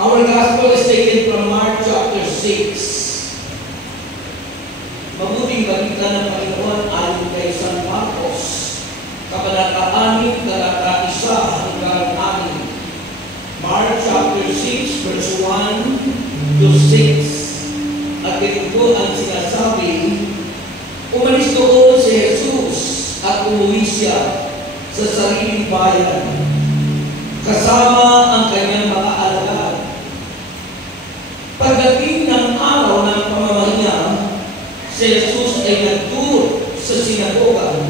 Our gospel is taken from Mark chapter 6. mabuting balita ng Panginoon ayon kay San Marcos, Kabanata 6, talata 1 hanggang 6. Mark chapter 6, verse 1 to 6. At ito ang sinasabi, umalis doon si Jesus at umuwi siya sa sariling bayan, kasama ang kanyang mga alagad. Pagdating ng araw ng pamamahiya, si Jesus ay nagturo sa sinagoga.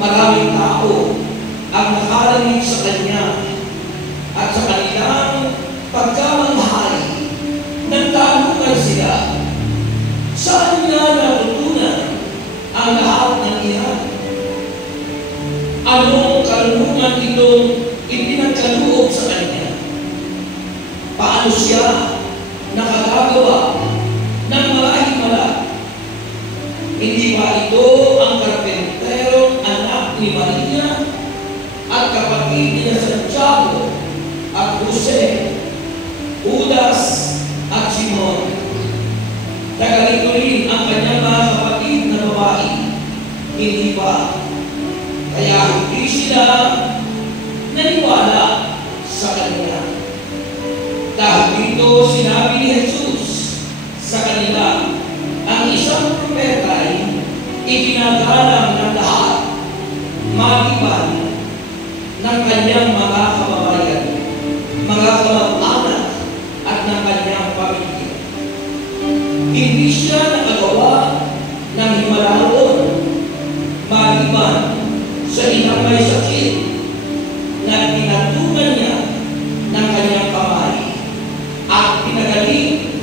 Maraming tao ang nakarinig sa kanya at sa kanilang pagkamanghay, nagtanungan sila, saan niya natutunan ang lahat ng iyan? Anong karunungan itong ipinagkaloob sa kanya? Paano siya nakagagawa ng mga himala? Hindi ba ito ang karpenterong anak ni Maria at kapatid niya Santiago at Jose, Judas at Simon? Nagalito rin ang kanyang mga kapatid na babae, hindi ba? Kaya hindi sila naniwala sa kanya. Dahil dito sinabi ni Jesus sa kanila, ang isang propeta ay iginagalang ng lahat, maliban ng kanyang mga kababayan, mga kamag-anak at ng kanyang pamilya. Hindi siya nakagawa ng himalaon, maliban sa ilang may sakit na pinatunan niya ng kanyang kamay at pinagaling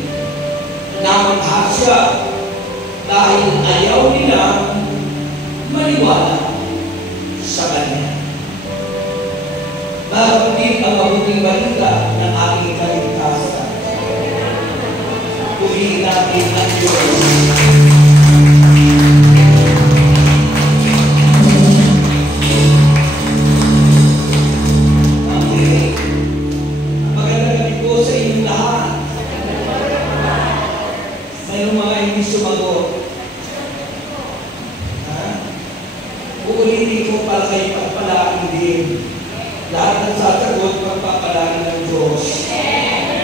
na maghasya dahil ayaw nilang maniwala sa kanya. Mga kapatid, ang mabuting balita ng ating kaligtasan. Purihin natin ang Diyos. Uulitin ko para kayo pagpalain din. Lahat ng sasagot, pagpapalain ng Diyos.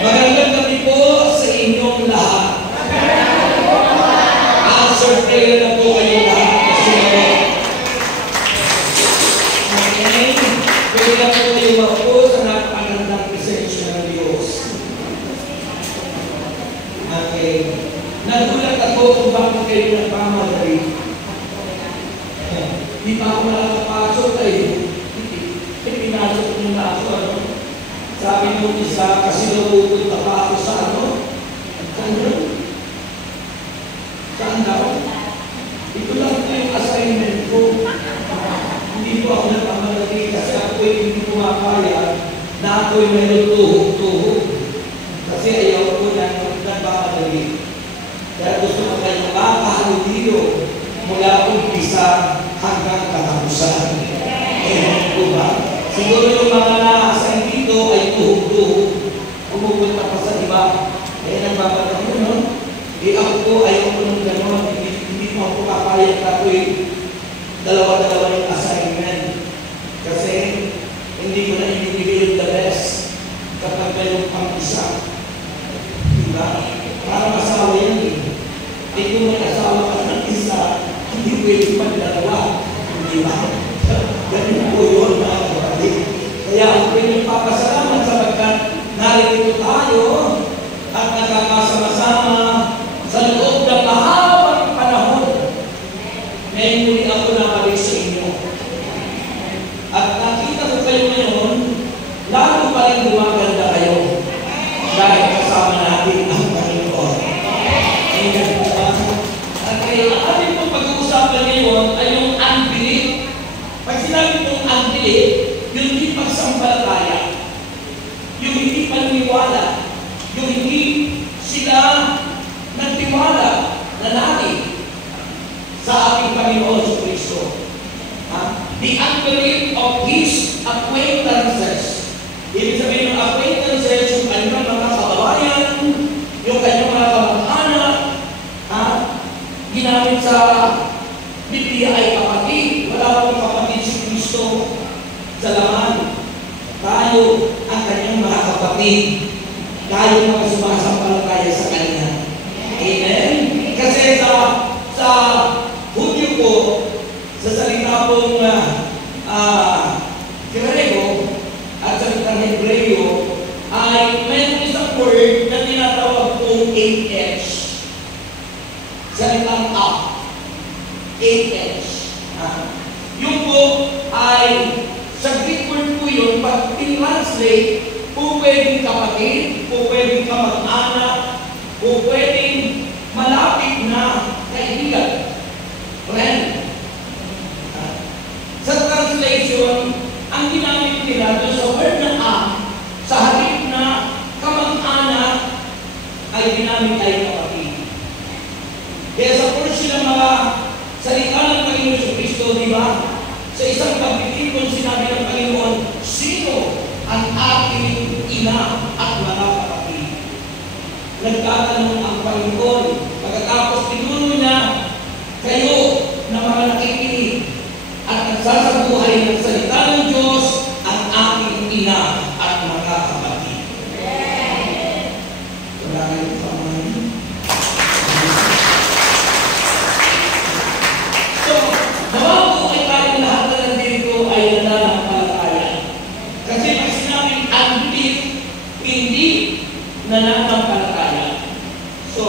Magandang gabi po sa inyong lahat. Answer prayer na po kayo lahat. Okay? Pwede na po kayo mapo sa napakagandang presensya ng Diyos. Okay. Nagulat ako kung bakit kayo nagmamadali. Di pa ako nakakapasok tayo. Pinasok ko yung aso, Sabi mo isa, kasi napupunta pa ako sa Saan daw? Ito lang po yung assignment ko. Hindi po ako nagmamadali kasi ako hindi pumapayag na ako'y mayroon tuhog-tuhog. Kasi ayaw ko na nagmamadali. Kaya gusto ko kayo makakahaliliyo mula umpisa hanggang katapusan. Po ba? Siguro yung mga nakasain dito ay tuhog-tuhog. Pumupunta pa sa iba. Nagbabatang mo, no? Ako po, ayaw ko nung gano'n. Hindi mo ako kapayag na ako'y dalawa-dalawa yung assignment. Kasi hindi ko na ibibigay yung the best kapag mayroong pang-isa. Diba? Parang asawa yan eh. Kung may asawa ka ng isa, hindi pwede pag-dalawa. Diba? Ganun po yun, mga kapatid. Kaya ako rin papasalamat sapagkat narito tayo at nagkakasama-sama sa loob ng mahabang panahon. Ngayon muli ako nakalik sa inyo. At nakita ko kayo ngayon, lalo pa rin gumaganda kayo dahil kasama natin ang Panginoon. Amen. At kaya ating pong pag-uusapan ngayon ay yung unbelief. Pag sinabi pong unbelief, yung hindi pagsambalataya, yung hindi paniniwala, yung hindi sila nagtiwala na natin sa ating Panginoon sa Kristo. The unbelief of His acquaintances. Ibig sabihin ng acquaintances, yung kanyang mga kababayan, yung kanyang mga kamag-anak, ginamit sa kapatid, tayo mga sumasampalataya sa Kanya. Amen? Kasi sa Hudyo po, sa salita pong Grego at salita Hebreo, ay mayroon isang word na tinatawag pong AH. Salitang up. AH. Yung po ay, sa Greek word po yun, pag in-translate, po pwedeng kapatid, po pwedeng kamag-anak, po pwedeng malapit na kaibigan. Friend. Sa translation, ang ginamit nila doon sa word na sa halip na kamag-anak, ay ginamit ay kapatid. Kaya sa portion ng mga salita ng Panginoon sa Kristo, di ba? Sa isang pagtitikon, sinabi ng Panginoon, sino ang aking ina at mga kapatid? Nagtatanong ang Panginoon, pagkatapos tinuro niya, kayo na mga nakikinig at nagsasabuhay ng salita ng Diyos, ang aking ina at mga kapatid. Wala kayong pamahin. So, nawa po ay tayong lahat na nandito ay nananampalataya. Kasi pag sinabing unbelief, hindi nananampalataya. So,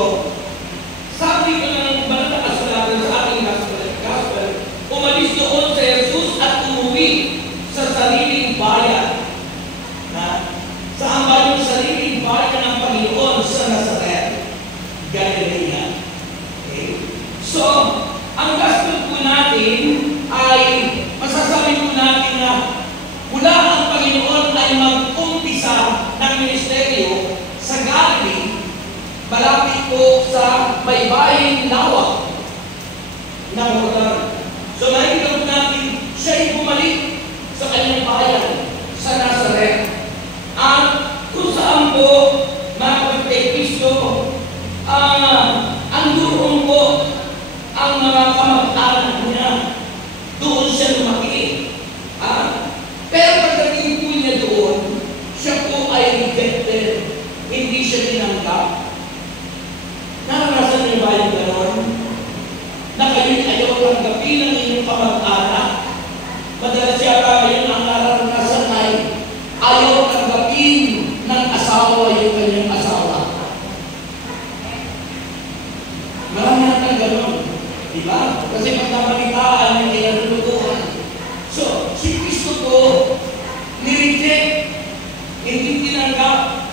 sabi ko ng banal na kasulatan sa ating gospel, umalis doon sa Jesus at umuwi sa sariling bayan. Saan ba yung sariling bayan ng Panginoon? Sa Nazareth, Galilea. Okay? So, ang gospel po natin ay masasabi po natin na mula ang Panginoon ay mag-umpisa ng ministeryo sa Galilee, malapit po sa baybaying lawak ng Jordan. So, nakikita po natin siya'y bumalik sa kanyang bayan, sa Nazareth. At kung saan po, mga kapatid Kristo, andurong po ang mga kamag-anak niya. Doon siya lumaki. Pero pagdating po niya doon, siya po ay rejected. Hindi siya tinanggap. Naranasan niyo ba yung gano'n? Na kayo'y ayaw tanggapin ng inyong kamag-anak? Madalas yata ngayon ang naranasan ay ayaw tanggapin ng asawa yung kanyang asawa. Marami natin gano'n. Diba? Kasi pagkabalitaan yung kinalulutuhan. So, si Kristo po, nireject, hindi tinanggap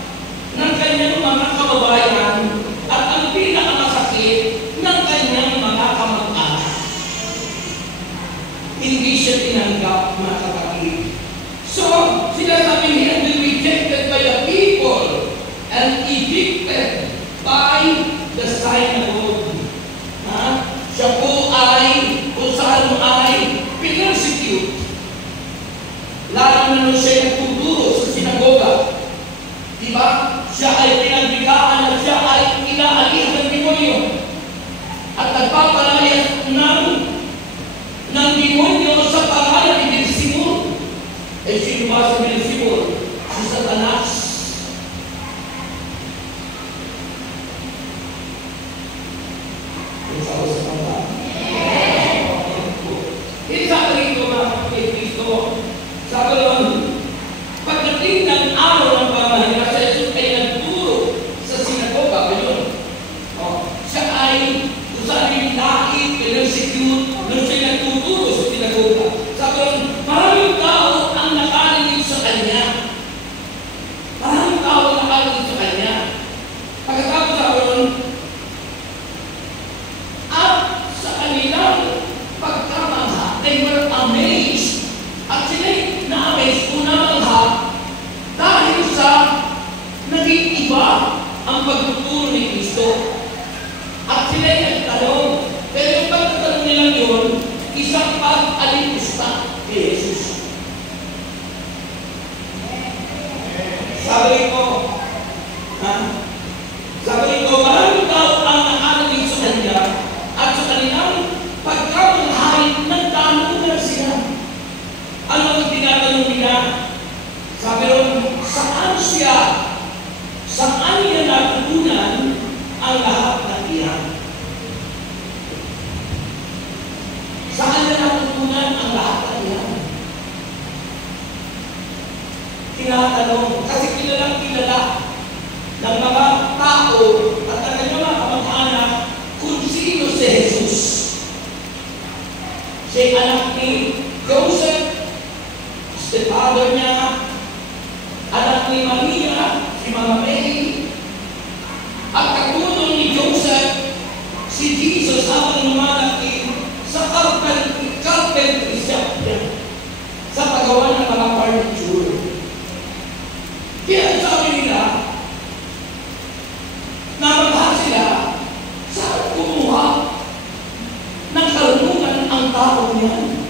ng kanyang mga kababayan at ang pinakamasakit ng kanyang mga kamag-anak. Hindi siya tinanggap, mga kapatid. So, sinasabi niya, be rejected by the people and evicted by the synagogue. Siya po ay, kung saan ay pinersecute. Lalo na nung siya nagtuturo sa sinagoga. Diba? Siya ay pinagbigaan at siya ay inaalis ng demonyo. At nagpapalayas ng demonyo sa pangalan ni Beelzebul. Eh, sino ba si Beelzebul? Si Satanas. Sabi doon, pagdating ng araw ng pamahiras sa Jesus ay nagturo sa sinagoga. Siya ay kung saan yung dahil, pinersecute, nung siya nagtuturo sa sinagoga. Sabi doon, maraming tao ang nakarinig sa kanya. Maraming tao ang nakarinig sa kanya. Pagkatapos sabi doon, at sa kanilang pagkamangha, they were amazed. At sila'y na-amaze o namangha dahil sa naging iba ang pagtuturo ni Kristo. At sila'y nagtanong. Pero yung pagtatanong nilang yun, isang pag-alipusta kay Jesus. Sabi ko, maraming tao ang nakarinig sa kanya at sa kanilang pagkamanghain nagtanong na sila. Ano ang tinatanong nila? Sabi ron, saan siya Siya anak ni Joseph, stepfather niya, anak ni Maria, si Mama Mary, at katulong ni Joseph, si Jesus habang lumalaki sa carpentry shop niya, sa paggawa ng mga furniture. Kaya sabi nila, namaghan sila, saan kumuha ng karunungan ang tao niyan?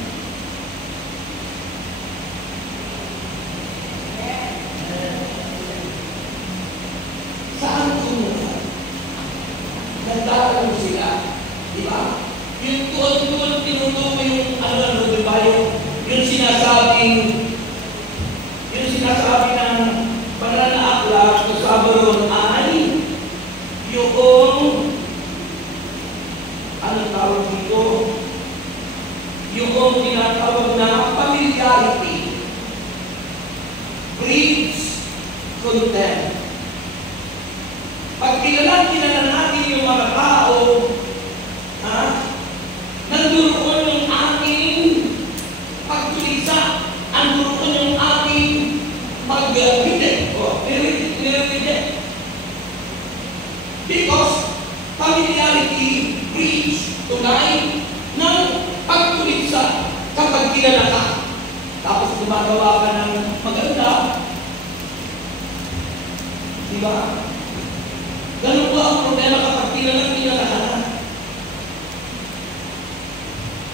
Saan kumuha? Nagtatanong sila, di ba? Yung tuon-tuon tinutukoy yung di ba? Yung sinasabing ng banal na aklat o sabaron ay yung anong tawag dito? Yung tinatawag na familiarity breeds contempt. Pag kilala natin yung mga tao, nanduroon yung ating pagtulisa, nanduroon yung ating mag-reject o nire-reject. Because familiarity breeds tunay ng pagtulisa kapag kilala ka. Tapos gumagawa ka ng maganda. Diba? Ganun po ang problema kapag kilala ka na.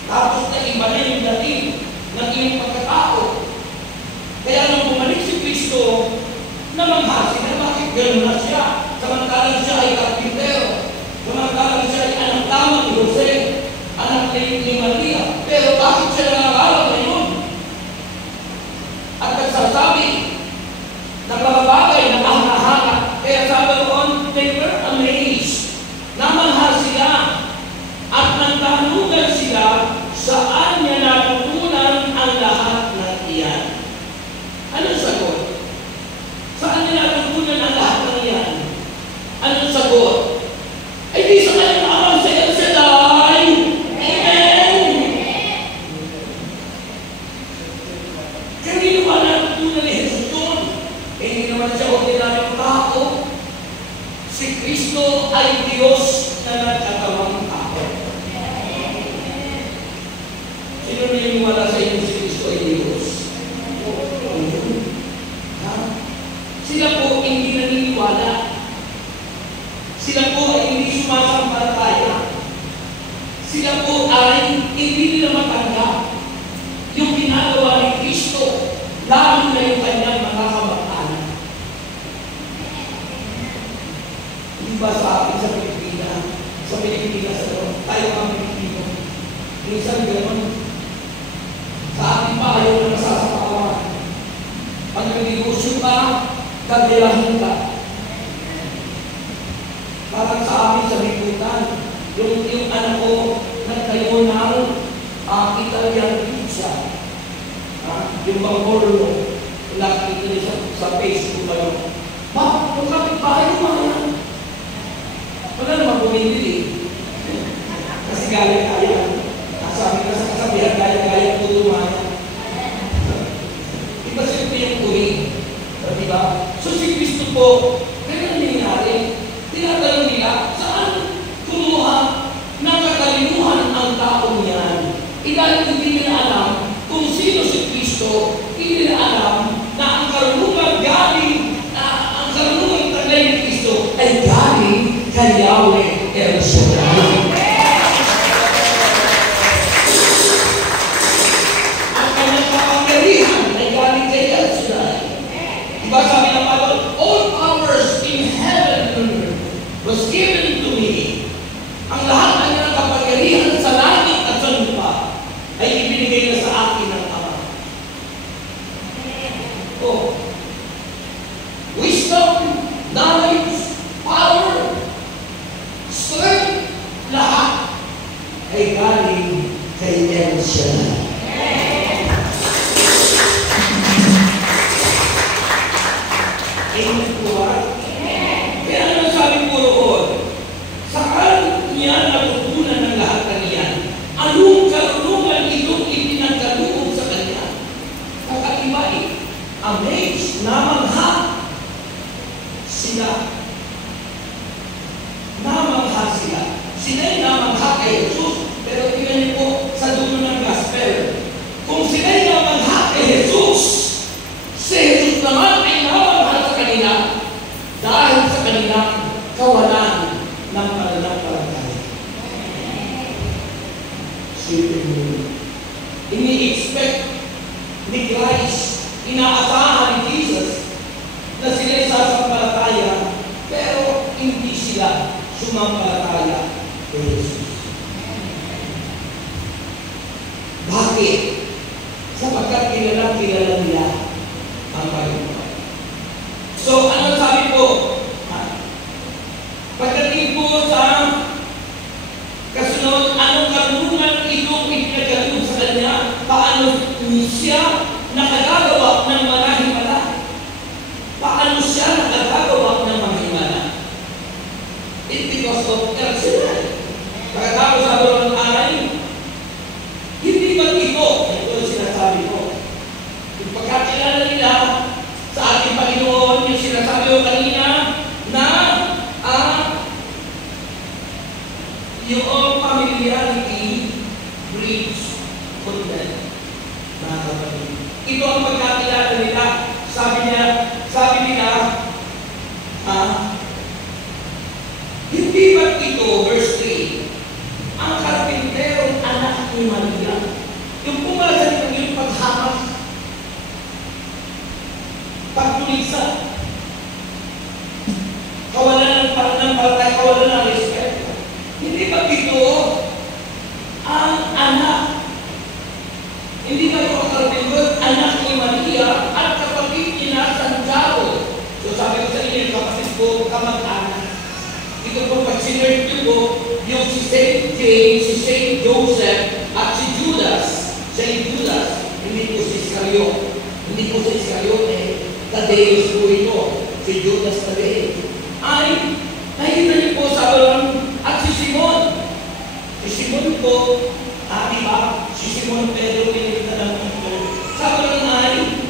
Tapos na iba na yung dating ng iyong pagkatao. Kaya nung bumalik si Kristo, namanghasi na bakit gano'n na siya. Samantalang siya ay karpintero. Samantalang siya ay anak tama ni Jose, anak ni Maria. Pero bakit siya nangangaral ngayon? At nagsasabi ng mga bagay na kahanga-hanga. Kaya sabi noon, they were amazed. Namanghas sila at nagtanugan sila saan niya natutunan ang lahat ng iyan. Anong sagot? Saan niya natutunan ang lahat ng iyan? Anong sagot? Ay di sa kanyang amang sa El Shaddai. Amen! Kaya hindi naman natutunan ni Jesus doon. Hindi naman siya ordinaryong tao. Si Kristo ay Diyos na nagkatawang tao. Sino naniniwala sa inyo si Kristo ay Diyos? Sila po hindi naniniwala. Sila po ay hindi sumasampalataya. Sila po ay hindi nila matanggap yung ginagawa ni Kristo, lalo na yung kanyang mga kamag-anak. Di ba sa atin sa Pilipinas, tayo ang Pilipino. Minsan gano'n, sa ating pa ayaw na nasasapawan. Pag nag-negosyo ka, kagirahin ka. Parang sa amin sa Bibutan, yung anak ko nagtayo ng Italian pizza. Yung pang-orlo, nakikita niya sa Facebook ba yun? Yung kapitbahay mo yan. Wala naman bumibili. Kasi gaya-gaya. Sabi ka sa kasabihan, gaya-gaya tutulungan. Iba simple yung tuwing. Diba? So si Kristo po, ganyan nangyayari. Tinatanong nila, saan kumuha ng katalinuhan ang tao niyan? Dahil hindi nila alam kung sino si Kristo, hindi nila alam na ang karunungan galing, ang karunungan tagay ni Kristo ay galing kay Yahweh El Shaddai. Ang kanyang kapangyarihan ay galing kay El Shaddai. Diba sabi ng Bible, all powers in heaven and earth was given to me. Ang lahat ng kanyang kapangyarihan sa langit at sa lupa ay ibinigay na sa akin ng Ama. Oh. Wisdom, knowledge, power, strength, lahat ay galing kay El Shaddai. Amen po ba? Kaya ano sabi po roon? Saan niya natutunan ng lahat ng iyan? Anong karunungan ito sila'y namangha kay Jesus, pero tingnan niyo po sa dulo ng gospel. Kung sila'y namangha kay Jesus, si Jesus naman ay namangha sa kanila dahil sa kanilang kawalan ng pananampalataya. Sipin mo, ini-expect ni Christ, inaasahan ni Jesus na sila'y sasampalataya, pero hindi sila sumampalataya kay Jesus. Bakit? Sapagkat kilala nila ang Panginoon. So, ano sabi ko? Pagdating po sa kasunod, anong karunungan itong ipinagkaloob sa kanya? Paano siya nakagagawa ng manahimala? Paano siya nakagagawa ng manahimala? It's because of personal. Pagkatapos sa buwan ng aray, hindi ba ito? Ito ang sinasabi ko. Yung pagkakilala nila sa ating Panginoon, yung sinasabi ko kanina, na yung familiarity breeds content. Mga kapatid. Ito ang pagkakilala nila. Sabi nila, hindi ba ito, verse 3, ang karpinterong anak ni Maria? Yung pumasa nito yung paghamas, pagtulisa, kawalan ng palatay, kawalan ng respeto. Hindi ba ito ang anak? Hindi ba ito ang karpinterong anak ni Maria at kapatid ni Santiago? So sabi ko sa inyo, kapatid ko, kamag-anak. Ito po, pag sinerge nyo po, yung si St. James, si St. Joseph, at si Judas, St. Judas, hindi po si Iscariot. Hindi po si Iscariot, Tadeus po ito, si Judas Tadeus. Ay, nakita niyo po sa alam, at si Simon. Si Simon po, di ba? Si Simon Pedro, pinagkita ng ito. Sa alam ay,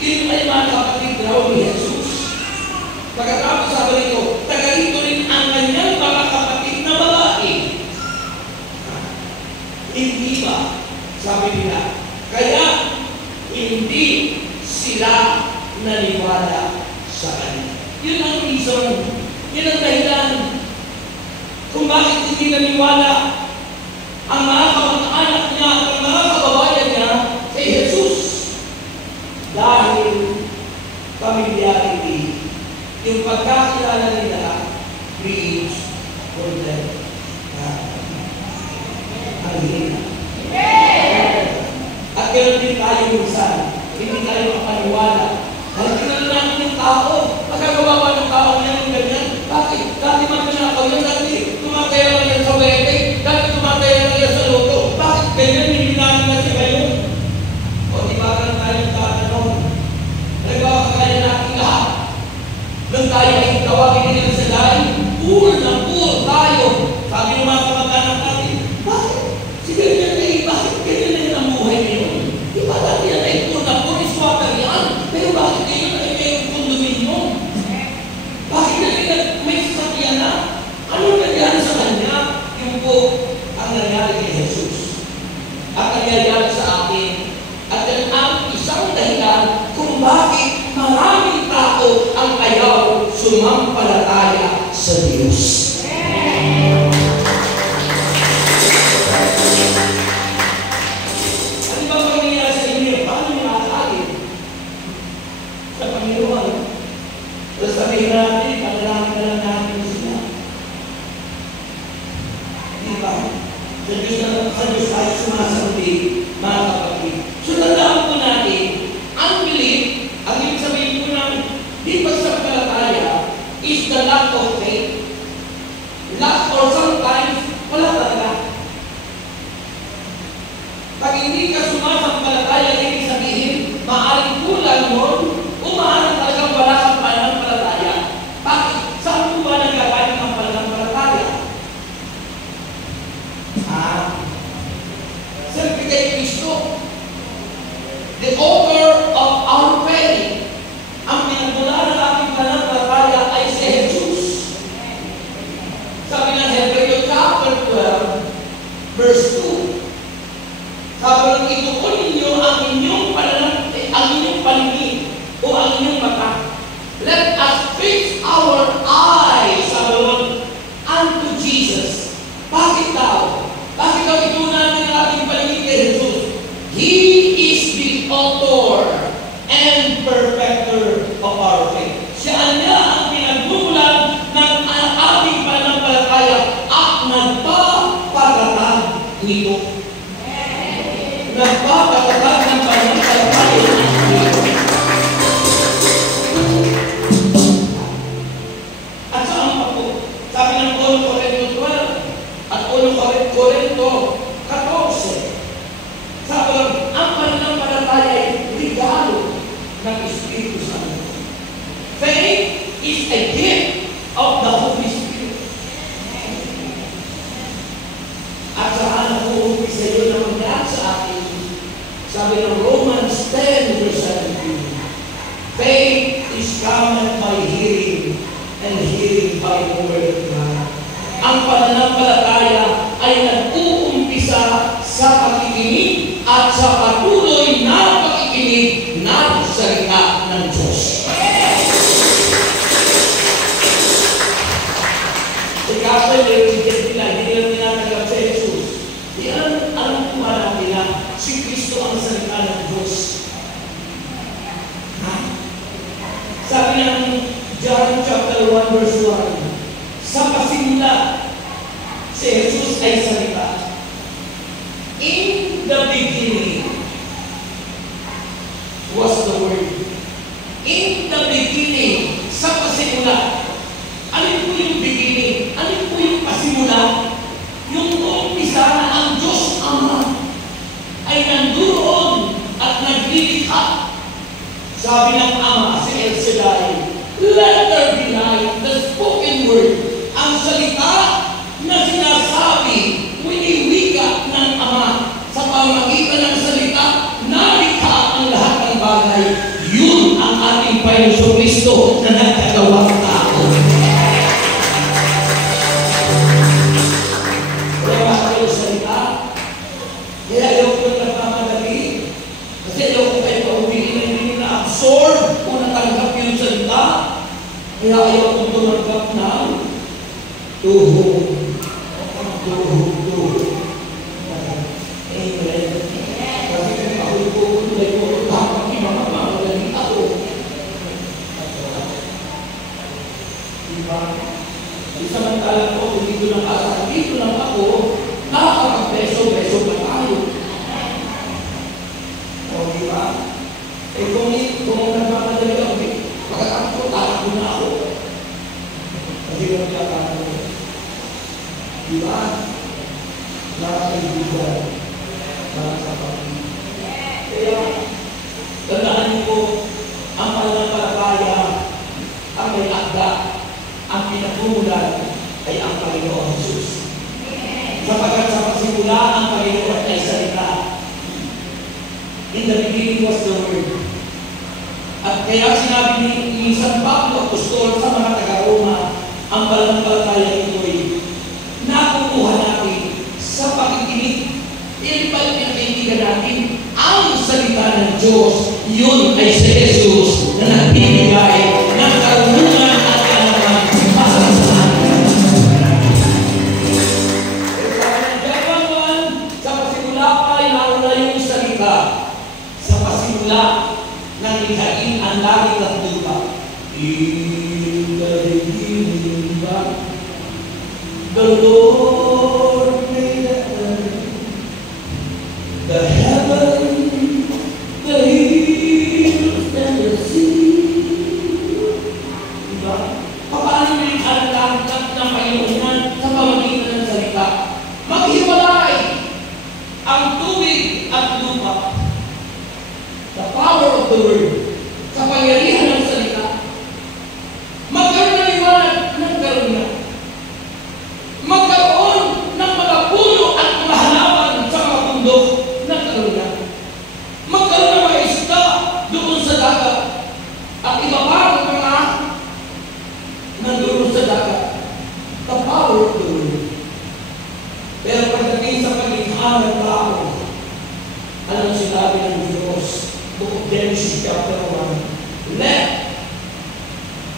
yun ay mga kapatid raw ni Jesus. Pagkatapos sabi nito, tagalito rin ang kanyang mga kapatid na babae. Hindi ba? Sabi nila. Kaya, hindi sila naniwala sa kanya. Yun ang reason. Yun ang dahilan kung bakit hindi naniwala ang mga kamag-anak niya at ang mga kababayan niya kay Jesus. Dahil familiarity, yung pagkakilala nila breeds content. Ang hina. At ganoon din tayo minsan, hindi tayo makapaniwala. Dahil kinala natin yung tao, magagawa ba ng tao niya yung ganyan? Bakit? Dati magkanakaw yan, dati tumataya lang yan sa wedding, dati tumataya lang yan sa loto. Bakit ganyan? Hindi namin na siya ngayon. O di ba ka na tayong tatanong? Nagawa ka kaya natin lahat. Nung tayo ay tawagin nila sa lahi, pool na pool tayo. Sabi ng mga kamag-anak natin, bakit? Si ganyan na bakit ganyan na yun ang buhay ngayon? Di ba dati yan ay pool na pool, iswater yan? Pero bakit ngayon ay mayroong condominium? Bakit na may sasakyan na? Ano nangyari sa kanya? Yung po ang nangyari kay Jesus. At nangyari sa atin. At yan ang isang dahilan kung bakit maraming tao ang ayaw sumampalataya sa Diyos. Ano ba ang nangyayari sa inyo? Paano nyo nakakain? Sa Panginoon. Tapos sabihin natin, panalangin na lang natin sila. Di ba? Sa Diyos tayo sumasabi, mga kapatid. So, tandaan po natin, unbelief, ang ibig sabihin po namin, di pagsampalataya is the lack of faith. Lack or sometimes, wala talaga. Pag hindi ka sumasampalataya, ibig sabihin, maaaring kulang yun, o maaaring talagang wala kang pananampalataya. Bakit? Saan po ba nagkakaling ang pananampalataya? Siyempre kay Kristo, the author of our faith. Ang pinagmula ng ating pananampalataya ay si Jesus. Jesus. Bakit daw? Bakit daw itunan natin ang ating paningin kay Jesus? He is the author and perfecter of our faith. Siya niya ang pinagmumulan ng ating pananampalataya at nagpapatatag nito. Nagpapatatag ng pananampalataya nito. At saan pa po? Sabi ng 1 Corinto 12 at 1 Corinto 14. Sabi lang, ang pananampalataya ay regalo ng Espiritu Santo. Faith is a gift of the Holy Spirit. At saan nag-uumpisa yun na mangyari sa atin? Sabi ng Romans 10 verse 17. Faith is coming by hearing, and hearing by the word of God. Ang pananampalataya ay nag-uumpisa sa pakikinig at sa patuloy na pakikinig ng salita ng Diyos. Ikaw ay nilagyan nila, hindi nila tinatanggap sa Jesus. Yan ang kumalang nila, si Kristo ang salita ng Diyos. Sabi ng John chapter 1 verse 1, sa pasimula, si Jesus ay salita. In the beginning was the Word. In the beginning, sa pasimula. Alin po yung beginning? Alin po yung pasimula? Yung umpisa na ang Diyos Ama ay nandoon at naglilikha. Sabi ng Ama, si El Shaddai, let there be light, the spoken word, ang salita na sinasabi, winiwika ng Ama, sa pamagitan ng salita, nalikha ang lahat ng bagay. Yun ang ating Panginoon Kristo na nagkagawang tao. Kaya kayo salita, kaya ayaw ko nagmamadali, kasi ayaw ko kayo pauwiin na hindi na-absorb o natanggap yung salita. Kaya ayaw kong tumanggap na tuhog. Amen. Kasi kung ako'y pupunlay ko, dapat imamamadali ako. Diba? Samantala ko, kung dito lang asa, dito lang ako, nakakapag-beso-beso na tayo. O, diba? Eh kung nagmamadali ako, pagkatapos ko, takbo na ako. Kasi kung nagkakano ko. Diba? Nakakaibigan. Nakakapagin. Kaya, tandaan niyo po, ang pananampalataya, ang may akda, ang pinagmumulan ay ang Panginoon Jesus. Sapagkat sa pasimula, ang Panginoon ay salita. In the beginning was the Word. At kaya sinabi ni San Pablo Apostol sa mga taga-Roma, ang pananampalataya nito'y nakukuha natin sa pakikinig. Yan ba yung pinakaibigan natin? Ang salita ng Diyos, yun ay si Jesus na nagbibigay ng karunungan at kaalaman para sa atin. Sabi ng John 1, sa pasimula pa ay nauna yung salita. Sa pasimula, nang likhain ang langit at lupa. In the beginning, the Lord made the earth, the heaven, the hills, and the sea. Diba? Paano nilikha ang langit ng Panginoon sa pamamagitan ng salita? Maghiwalay ang tubig at lupa. The power of the Word. Sa pangyarihan ng salita. Magkaroon ng liwanag, nagkaroon na. Magkaroon ng mga puno at mga halaman sa mga bundok, nagkaroon na. Magkaroon ng mga isda doon sa dagat. At iba pa ang mga nandoon sa dagat. The power of the Word. Pero pagdating sa paglikha ng tao, anong sinabi ng Diyos? Book of Genesis chapter 1. Let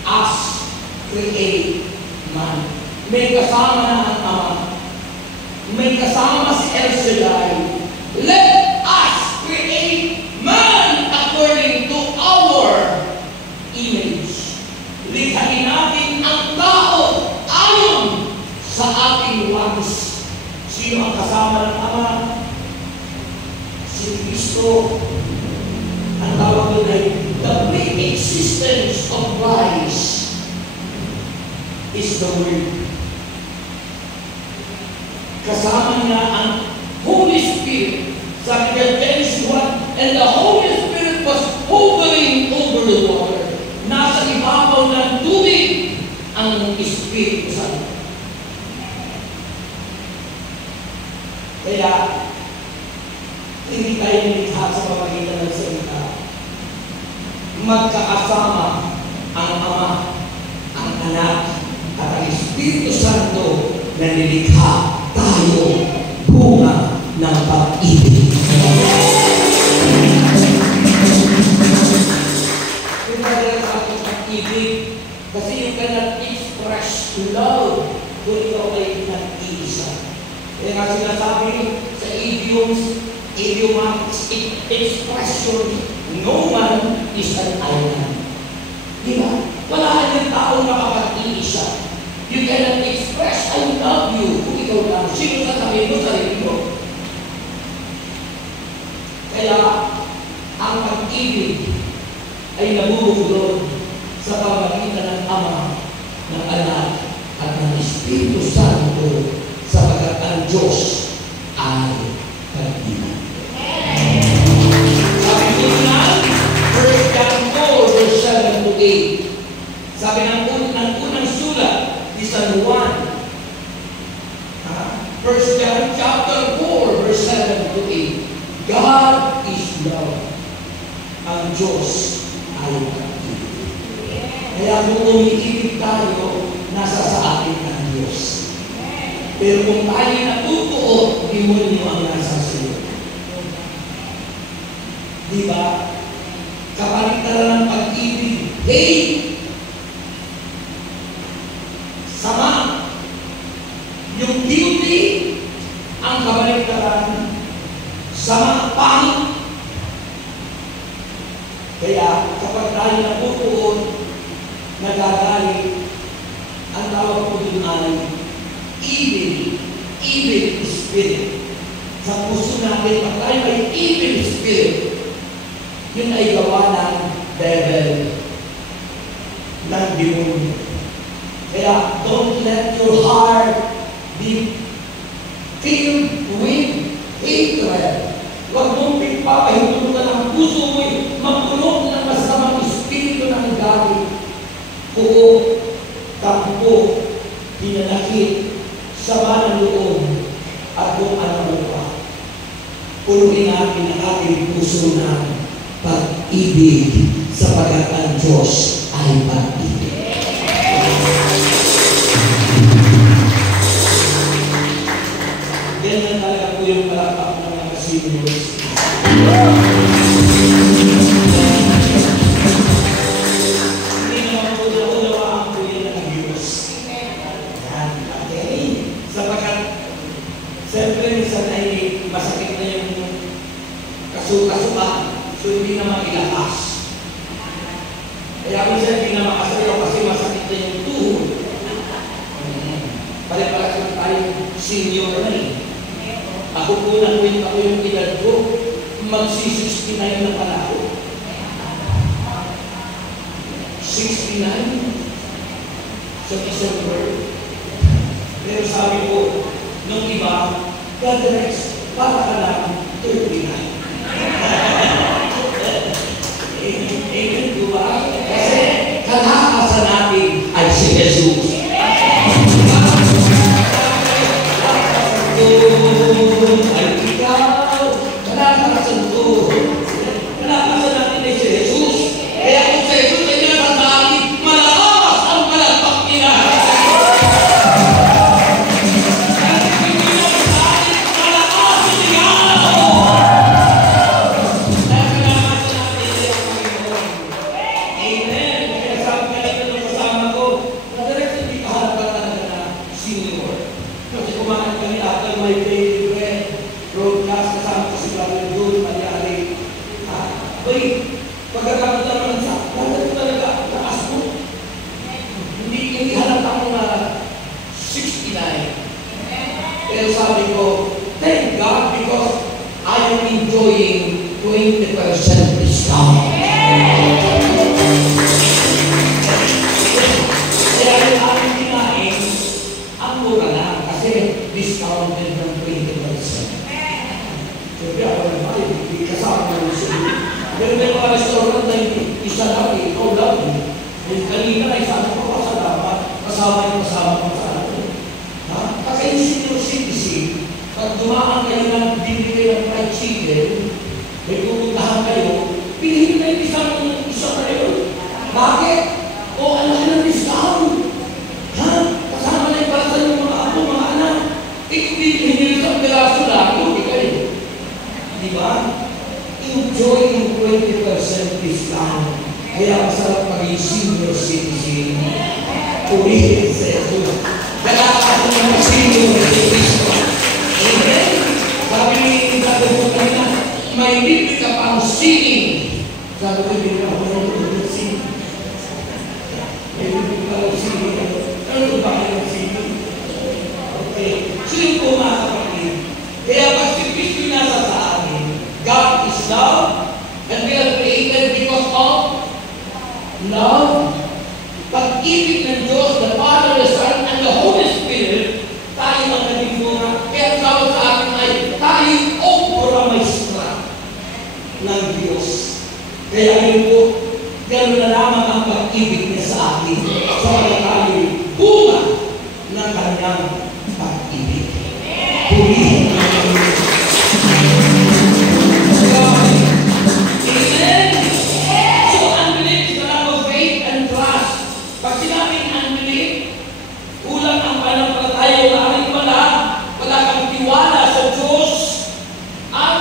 us create man. May kasama na ang Ama. promise. Sino ang kasama ng Ama? Si Kristo. Ang tawag doon ay the pre-existence of Christ is the Word. Kasama niya ang Holy Spirit. Sabi niya, Genesis 1, and the Holy Spirit was hovering over the water. Nasa ibabaw ng tubig ang Espiritu Santo. Kaya, hindi tayo nilikha sa pamagitan ng salita. Magkakasama ang Ama, ang Anak, at ang Espiritu Santo na nilikha tayo bunga ng pag-ibig. Pinagdala sa ating pag-ibig kasi you cannot express love kung ikaw ay nag-iisa. Kaya nga sinasabi sa idiomatic expression, no man is an island. Diba? Wala ng taong makapag-iisa. You cannot express, I love you, kung ikaw lang. Sino sasabihin mo sa sarili mo? Kaya, ang pag-ibig ay nabubulod sa pamagitan ng Ama, ng Anak, at ng Espiritu Santo, sapagkat ang Diyos ay pag-ibig. Sabi ko na, 1 John 4, verse 7 to 8. Sabi ng unang sulat, di San Juan. 1 John chapter 4, verse 7 to 8. God is love. Ang Diyos ay pag-ibig. Kaya kung umiibig tayo, nasa sa atin ang Diyos. Pero kung tayo natutuo, demonyo ang nasa siyo. Diba? Kapaligtaran ng pag-ibig, hate, sama, yung guilty, ang kapaligtaran, sama, pangit. Kaya kapag tayo natutuon, nagagalit, ang tawag ko dun ay evil spirit. Sa puso natin, pag tayo ay evil spirit, yun ay gawa ng devil, ng demonyo. Kaya, don't let your heart be filled with hatred. Huwag mong pagpapahintulutan ang puso mo, magpulong ng masamang espiritu ng galit. Kuko, tampo, hinanakit, sama ng loob, at kung ano pa. Punuin natin ang ating puso ng pag-ibig sapagkat ang Diyos ay pag-ibig. Ganyan talaga po yung palakpak ng mga seniors. Hindi naman po naunawaan po yan ng Diyos. Okay? Sapagkat siyempre minsan ay masakit na yung kasukaan. So, hindi na magilakas. Kaya kung siya hindi na makasayaw kasi masakit na yung tuhod. Pala-pala sa tayo, senior na eh. Ako po nakwenta ko yung edad ko, magsi-69 na pala ako. 69? Sa December. Pero sabi ko, nung iba, God rest, para ka lang 39. Amen, diba? Kasi kalakasan natin ay si Jesus. Ay ikaw, kalakasan ko. Kalakasan natin ay si Jesus. Kaya kung si Jesus ay nasa sa atin, malakas ang palakpak nila. Pero sabi ko, thank God because I am enjoying 20% discount. Kaya yung aming kinain, ang mura lang kasi discounted ng 20%. Siyempre ako naman, hindi kasama ng sulit. Pero may mga restaurant na isa lang eh, ikaw lang eh. Yung kanina ay sana ko pasalamat, kasama yung kasama ko sa ano. Kasi yung senior citizen, pag dumaan kayo ng bibili kayo ng fried chicken, may pupuntahan kayo, pilihin na yung isa kayo. Bakit? O ano ka ng discount? Kasama na yung basta yung mga apo, mga anak. Hindi isang piraso lang, hindi kayo. Di ba? Enjoy yung 20% discount. Kaya masarap maging senior citizen. Purihin sa ito. Kaya ako ng senior citizen. Amen? Sabi ni Dr. Bukanina, may libre ka pang singing. Sabi ko, hindi ako ng singing. May libre ka pang singing. Ano ba kayo ng singing? Okay. So yung po mga kapatid, kaya pag si Kristo nasa sa amin, God is love, and we are created because of love. Pag-ibig ng Diyos, the Father, the Son, and the Holy Spirit, tayo ang naging bunga. Kaya tawag sa akin ay tayo obra maestra ng Diyos. Kaya yun po, gano'n na lamang ang pag-ibig niya sa akin. Sa mga tayo bunga ng kanyang pag-ibig. Purihin ng Diyos. Amen? So, unbelief is the lack of faith and trust. Pag sinabing unbelief, kulang ang pananampalataya na aling wala kang tiwala sa Diyos, at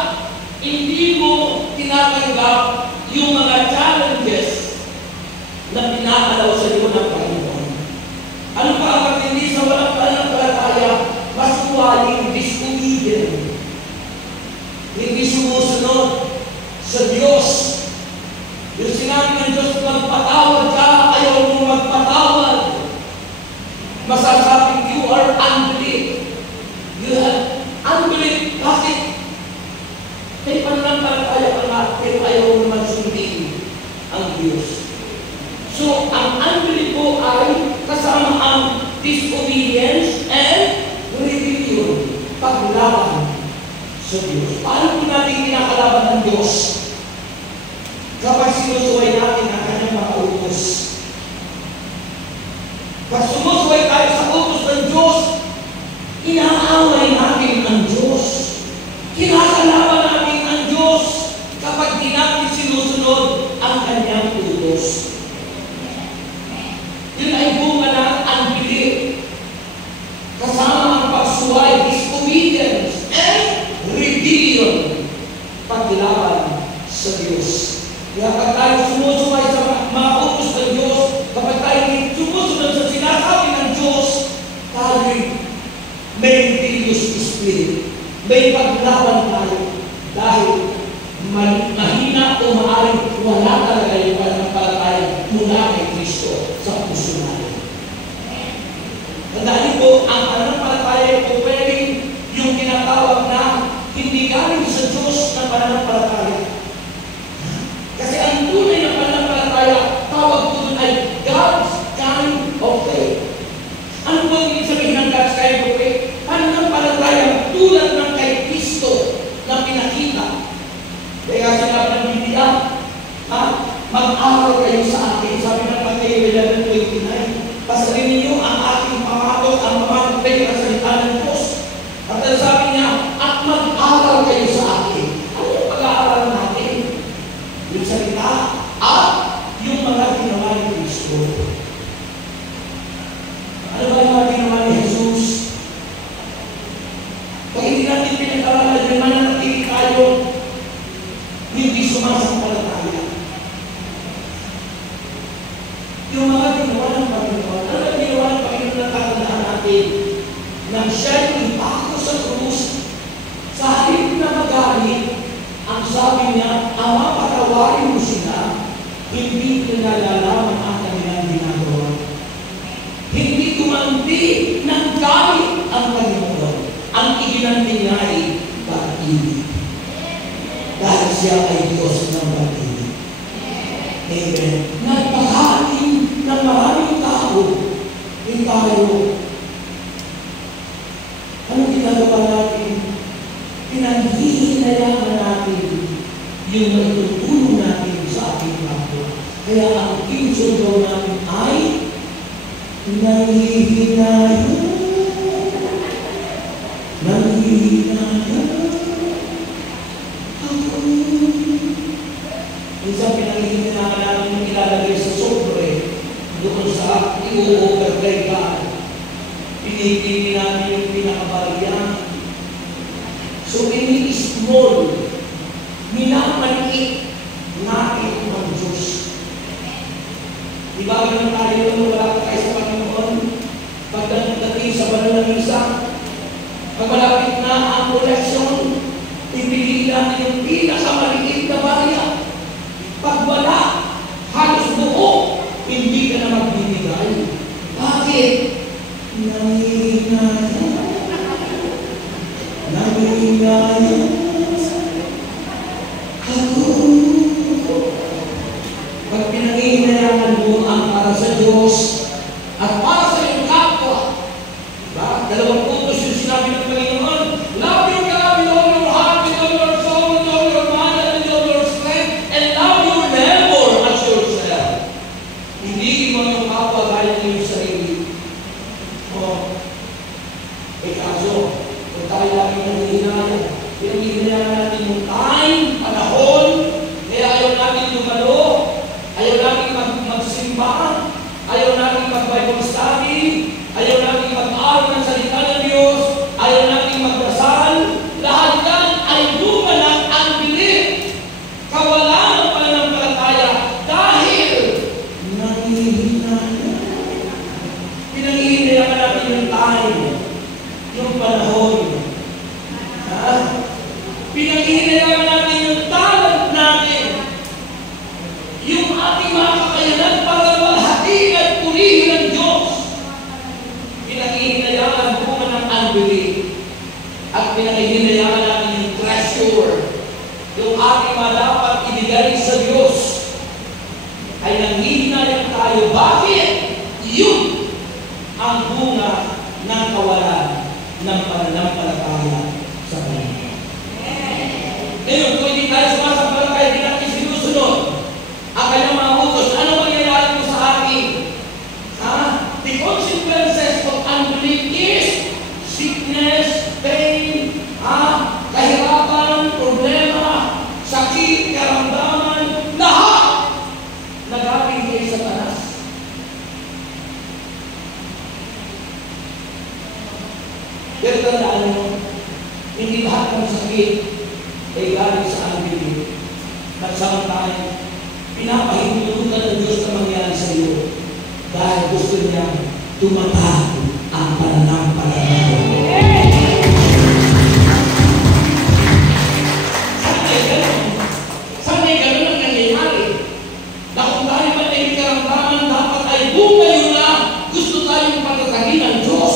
hindi mo tinatanggap yung mga challenges na pinakalaw sa iyo ng Panginoon. Ano pa ang hindi sa walang pananampalataya? Mas huwaling disobedient. Hindi sumusunod sa Diyos. Yung sinabi ng Diyos, magpatawad ka, ayaw mo magpatawad. Masasabing you are unbelief. You have unbelief. Bakit? May pananampalataya ka nga, pero ayaw mo naman sundin ang Diyos. So, ang unbelief po ay kasama ang disobedience and rebellion. Paglaban sa Diyos. Paano po natin kinakalaban ng Diyos? Kapag sinusuway natin ang kanyang mga utos. Pag sumusuway tayo sa utos ng Diyos, inaaway natin ang Diyos. Kinakalaban natin ang Diyos kapag di natin sinusunod ang kanyang utos. Yun ay bunga ng unbelief. Kasama ang pagsuway, disobedience, and rebellion. Paglaban sa Diyos. Kaya kapag tayo sumusuway sa mga utos ng Diyos, kapag tayo sumusunod sa sinasabi ng Diyos, tayo may rebellious spirit. May paglaban tayo dahil mahina o maaaring wala talaga yung pananampalataya mula kay Kristo sa puso natin. Tandaan po, ang pananampalataya po pwedeng yung tinatawag na hindi galing sa Diyos na pananampalataya. Kasi ang tunay na pananampalataya, tawag po dun ay God's kind of faith. Ano po ang ibig sabihin ng God's kind of faith? Pananampalataya tulad ng kay Kristo na pinakita. Kaya sinabi ng Biblia, mag-aral kayo sa akin. Sabi ng Mateo 11:29, pasarin ninyo ang aking pamatot, ang pamatot na salita ng Diyos. At sabi niya, at mag-aral kayo sa akin. Ano yung pag-aaral natin? Yung salita at yung mga ginawa ni Kristo. Ano ba yung mga ginawa ni Jesus? Pag hindi natin pinag-aralan, yung mananatili tayo, hindi sumasampalataya. Yung mga ginawa ng Panginoon, ano ang ginawa ng Panginoon na tatandaan natin? Nang siya'y ipako sa krus, sa halip na magalit, ang sabi niya, Ama, patawarin mo sila, hindi pinalalaman ang kanilang ginagawa. Hindi tumanti ng galit ang Panginoon. Ang natin niya'y pag-ibig. Dahil siya ay Diyos ng pag-ibig. Amen. Nagpakain ng maraming tao. Hindi tayo. Anong ginagawa natin? Pinaghihinayaan natin yung natutulong natin sa ating kapwa. Kaya ang kinsundo natin ay nanghihinayaan. Nanghihinayaan. Minsan pinanghihinayaan natin yung ilalagay sa sobre doon sa i-overlay ka. Pinipili natin yung pinakabarya. So, ini-small, minamaliit natin ang Diyos. Di ba ganun tayo nung wala tayo sa Panginoon? Pagdating sa banal na misa, pag malapit na ang koleksyon, pipiliin natin yung pinakamaliit na barya. Pag wala, halos buo, hindi ka na magbibigay. Bakit? Nanginayang. Pag pinanghihinayaan mo ang para sa Diyos at para sa iyong kapwa, diba? Dalawang utos yung sinabi ng Panginoon, love your God with all your heart, with all your soul, with all your mind, and with all your strength, and love your neighbor as yourself. Hindi mo yung kapwa gaya ng iyong sarili. Kaso, kung tayo lagi nangihinayaan, pinanghihinayaan natin yung time, panahon, kaya ayaw natin lumalo, ayaw natin magsimba, ayaw natin mag-Bible study, ayaw natin mag-aaral ng salita ng Diyos, ayaw natin magdasal, lahat yan ay bunga ng unbelief, kawalan ng pananampalataya, dahil nangihinayaan. Pinanghihinayaan natin yung time, yung panahon. Pinanghihinayaan natin yung talent natin. Yung ating mga kakayanan para malhatiin at purihin ng Diyos. Pinanghihinayaan bunga ng unbelief. At pinanghihinayaan natin yung treasure. Yung ating dapat ibigay sa Diyos. Ay nanghihinayaan tayo. Bakit? Yun ang bunga ng kawalan ng pananampalataya sa Panginoon. Ngayon, kung hindi tayo sumasampalataya, hindi natin sinusunod ang kanyang mga utos, ano mangyayari mo sa atin? The consequences of unbelief is sickness, pain, kahirapan, problema, sakit, karamdaman, lahat nagaling kay Satanas. Pero tandaan mo, hindi lahat ng sakit ay galing sa unbelief. Nagsamantay, pinapahintulutan ng Diyos na mangyari sa iyo dahil gusto niya tumatag ang pananampalataya. Sana'y ganun ang nangyayari. Na kung tayo ba ay karamdaman, dapat ay bunga yun na gusto tayong patatagin ng Diyos.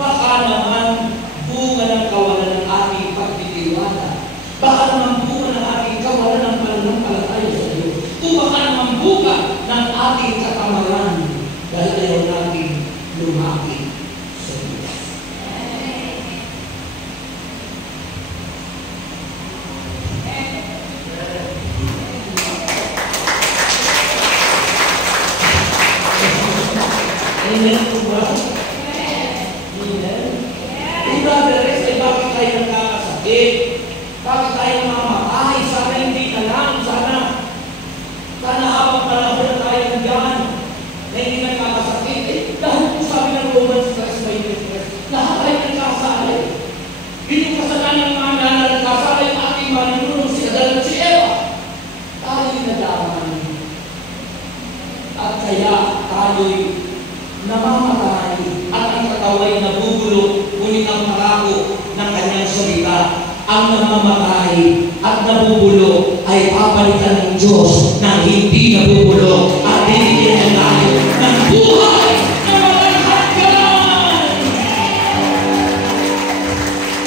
Baka naman bunga ng kawalan ng ating pagtitiwala. Baka naman bunga ng ating kawalan ng pananampalataya sa Diyos. Kung baka naman bunga ng ating katamaran dahil ayaw natin lumapit sa Diyos. Amen po ba? Brothers, ay bakit tayo nagkakasakit? Bakit tayo mamamatay? Sana hindi na lang. Sana habang panahon na tayo nandiyan na hindi nagkakasakit. Dahil po sabi ng Romans 3:23, lahat ay nagkasakit. Hindi yung kasalanan ng mga nagkasakit ang ating manununong si Adan at si Eva. Tayo nadaman. At kaya tayo'y namamatay at ang katawa'y nabubulok. Ngunit ang parako ng kanyang salita, ang namamatay at nabubulo ay papalitan ng Diyos na hindi nabubulo at bibigyan tayo ng buhay na walang hanggan.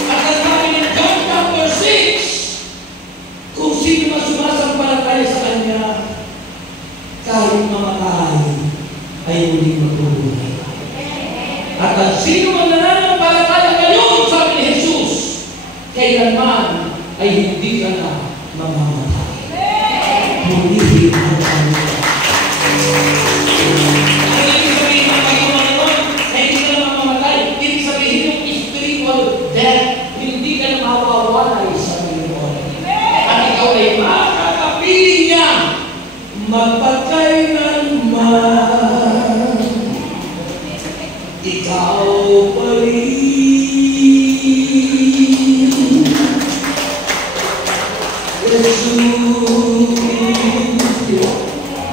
At ang At sino man nananampalataya ngayon, sabi ni Jesus, kailanman ay hindi ka na mamamatay. Purihin ang Panginoon. Ang ibig sabihin ng Panginoon naman, na hindi ka na mamamatay, ibig sabihin yung spiritual death, hindi ka na mawawalay sa Panginoon. At ikaw ay makakapiling niya magpagkailanman. Ikaw pa rin.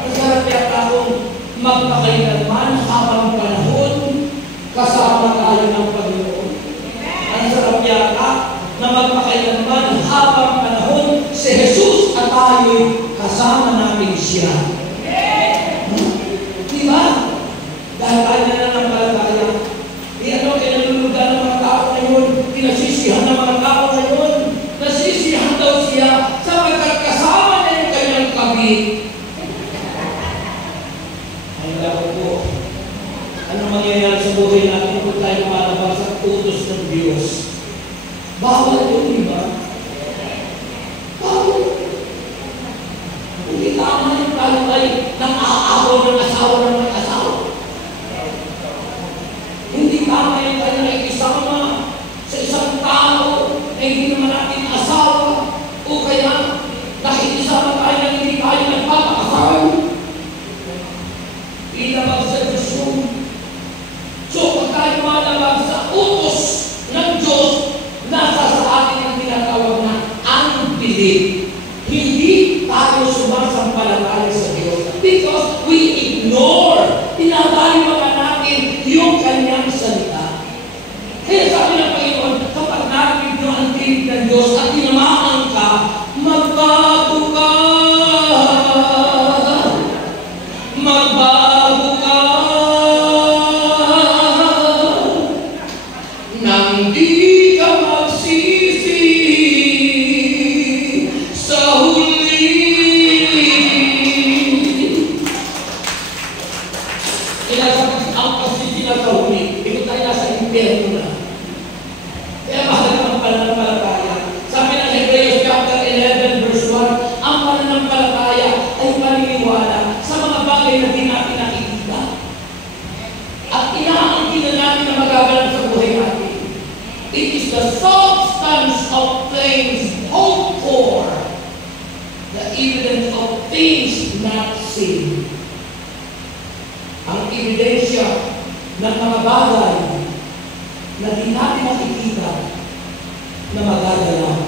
Masarap yata akong magpakailanman habang panahon kasama tayo ng Panginoon. Ang sarap yata na magpakailanman habang panahon si Jesus at tayo kasama natin siya. Diba? Dahil tayo na nanampalataya. Ano, kinalulugan ng mga tao ngayon, kinasisihan ng mga tao ngayon, nasisihan daw siya sapagkat kasama na yung kanyang kabit. Ay, lako po, ano mangyayari sa buhay natin kung tayo malabas sa utos ng Diyos? Bawal yun, di ba? Bawal. Hindi tama yung tayo ay nang-aahaw ng asawa ng mga asawa. Hindi tama yung tayo ay isama sa isang tao na hindi naman natin asawa o kaya dahil isama tayo na hindi tayo nagpapakasal. Ilabag sa Diyos yun. So, pag tayo malabag sa utos ng Diyos, nasa sa atin ang tinatawag na unbelief. Hindi tayo sumasampalataya sa Diyos because we ignore, tinatalimagan natin yung kanyang salita. Kaya sabi ng Panginoon, kapag natin nyo ang tinig ng Diyos at tinamaan ka, magbago ka. Magbago ka. Nang di ka magsisi sa huli. Ang pagsisi na sa huli, ito tayo nasa impyerno na. Kaya mahalaga ang pananampalataya. Sabi ng Hebrews chapter 11 verse 1, ang pananampalataya ay paniniwala sa mga bagay na di natin nakikita. At inaangkin na natin na magaganap sa buhay natin. It is the substance of things hoped for, the evidence of things not seen. Ang ebidensya ng mga bagay na di natin makikita na magaganap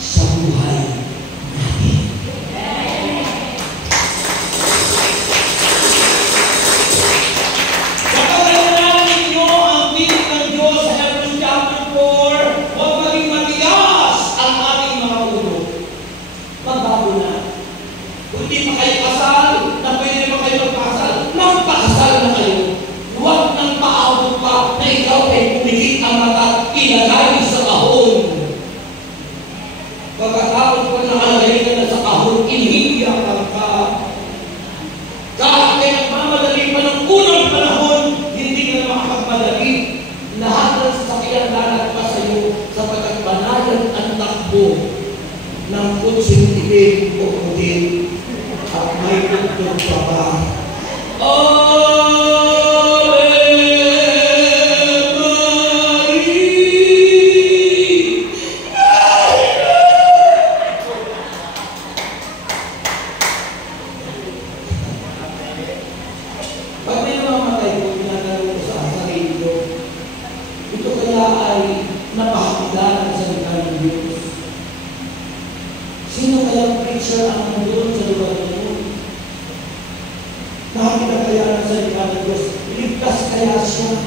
sa buhay natin. Kapag ninyo ang tinig ng Diyos sa Hebrews chapter 4, huwag maging matigas ang ating mga ulo. Magbago na. Kung di pa kayo kasal, na pwede pa kayo magpakasal, magpakasal na kayo. Huwag nang paabot pa na ikaw ay pumikit ang mata, ilagay sa kahon. Pagkatapos ko nakalagay ka na sa kahon, inihiyakan ka. Kahit kayo nagmamadali pa ng unang panahon, hindi ka na makakapagmadali. Lahat ng sasakyan lalagpas sa iyo sapagkat banayan ang takbo ng kutsing itim o kutin at may tuntun pa ba. Pag may namamatay ko, tinatanong ko sa sarili ko, ito kaya ay napakagdanan sa salita ng Diyos. Sino kaya preacher ang nandun sa lugar nito? Nakakita kaya ng salita ng Diyos? Ligtas kaya siya?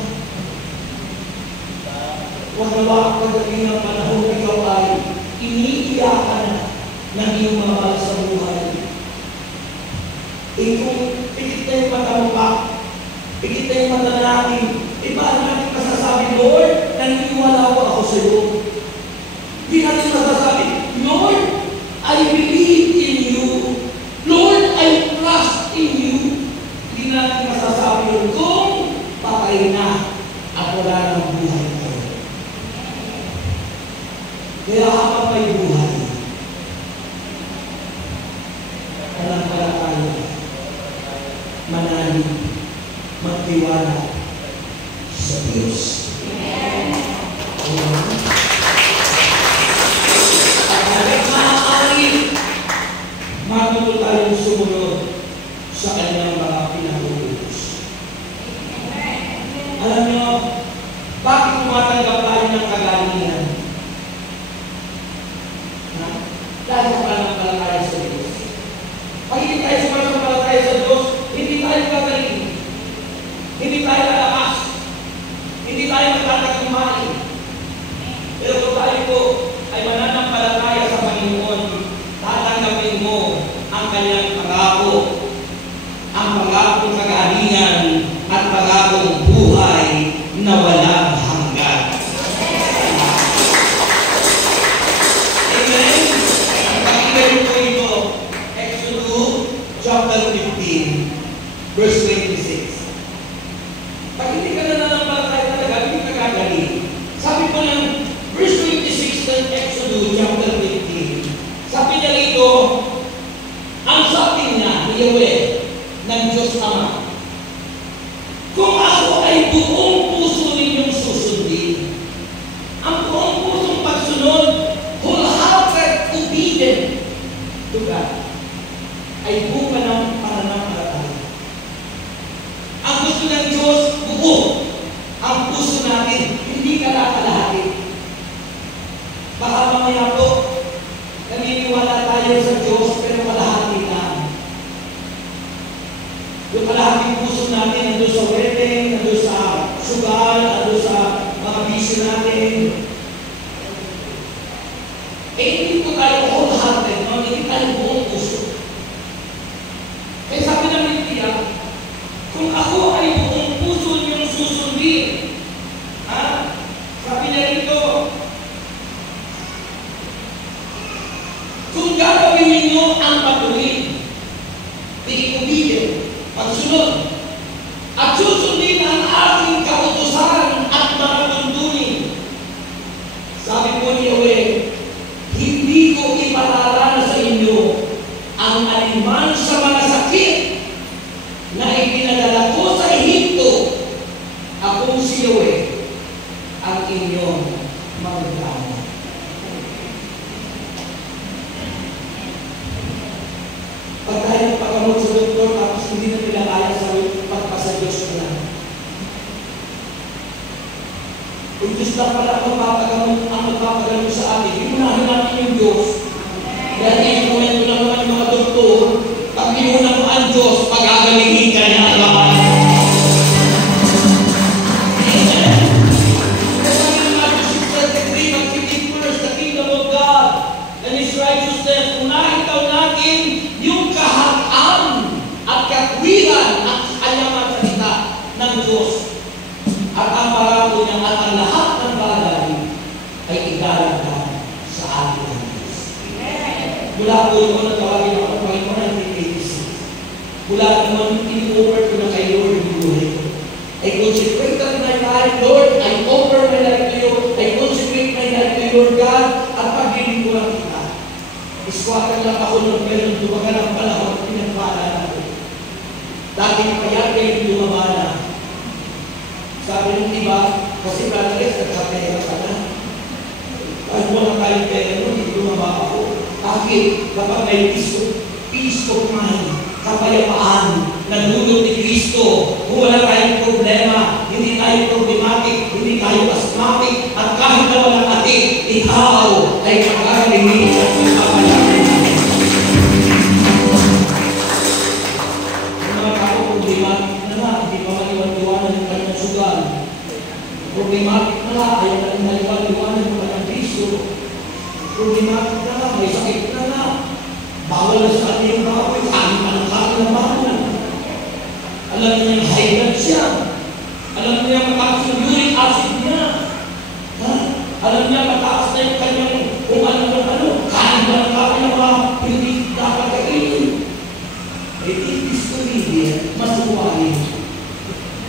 Huwag nawa pagdating ng panahon na ikaw ay iniiyakan ng iyong mga mahal sa buhay. Kung pikit na yung mata mo pa, pikit na yung mata natin, paano natin masasabi, Lord, naniniwala ko ako sa iyo. Hindi natin masasabi, Lord, I believe in you. Lord, I trust in you. Hindi natin masasabi yun kung patay na at wala Kaya habang may buhay, tayo manalig, magtiwala sa Diyos. Amen. At hanggang maaari, matuto tayong sumunod sa kanyang mga pinag-uutos. Alam niyo, bakit tumatanggap tayo ng kagalingan? Dahil sa pananampalataya sa Diyos. Pag hindi tayo sumasampalataya sa Diyos, hindi tayo gagaling. Hindi tayo lalakas. Hindi tayo magtatagumpay. Pero kung tayo po ay mananampalataya sa Panginoon, tatanggapin mo ang kanyang pangako, ang pangakong kagalingan at pangakong buhay na walang hanggan. Amen? Ang pakinggan po ito, Exodus chapter 15, verse 26. Pag hindi ka nananampalataya talaga, hindi ka gagaling. Sabi po ng verse 26 ng Exodus chapter 15, sabi niya rito, ang sabi niya ni Yahweh ng Diyos Ama, kung ako ay buong puso ninyong susundin, ang buong pusong pagsunod, wholehearted obedient to God, ay bunga ng pananampalataya. Ang gusto ng Diyos, buo ang puso natin, hindi kalahati. Baka mamaya po, naniniwala tayo sa Diyos, pero kalahati lang. Yung kalahating puso natin, nandun sa wedding, nandun sa sugal, nandun sa mga bisyo natin. Eh, hindi po tayo wholehearted, no? Hindi tayo buong puso. Kaya sabi ng Biblia, kung ako ay buong puso niyong susundin, sabi niya rito, kung gagawin ninyo ang matuwid, being obedient, pagsunod, at susundin ang aking kautusan at mga tuntunin. Sabi po ni Yahweh, hindi ko ipatarana sa inyo ang aliman sa mga sakit na ipinadala ko sa Ehipto. Akong si Yahweh ang inyong magdala. Pag tayo nagpagamot sa doktor, tapos hindi na nila kaya sa pagpasa Diyos ko na. Kung Diyos lang pala ang magpapagamot sa atin, iunahin natin yung Diyos. Dahil i-comment lang naman yung mga doktor, pag iunan mo ang Diyos, pag-agalingin ka niya alaman. Amen. Kasi yung Matthew 6:33, mag-seek first the kingdom of God and His righteousness. Unahin daw natin yung kahagaan at katwiran at kayaman sa kita ng Diyos. At ang marako niya at ang lahat ng bagay ay idaragdag sa atin ng Diyos. Mula po yung natawagin ako ng Panginoon ng 1986. Mula naman in-over ko na kay Lord yung buhay ko. I consecrate my life, Lord. I offer my life to you. I consecrate my life to you, Lord God. At paglilingkuran kita. Iswakan lang ako ng meron dumagan ang panahon at pinagpala natin. Dati kaya kayo lumabana. Sabi ng iba, kasi brother, nagkapera ka na. Kahit wala tayong pera mo, hindi lumaba ako. Bakit? Kapag may peace of mind, kapayapaan, nandulog ni Kristo, kung wala tayong problema, hindi tayo problematic, hindi tayo asthmatic, at kahit na walang atik, ikaw ay magkakalimit at magkakayaman. Yung mga tao, problematic na na, hindi pa maliwan-liwanan yung kanyang sugal. Problematic na na, ayaw na rin maliwan-liwanan yung kanyang bisyo. Problematic na na, may sakit na na. Bawal na sa atin yung baboy, kanin pa ng kanin na baboy. Alam niya yung high blood siya. Alam niya mataas yung uric acid niya. Alam niya mataas na yung kanyang kung ano, kanin pa ng kanin na hindi dapat kainin. It is convenient, masuwain.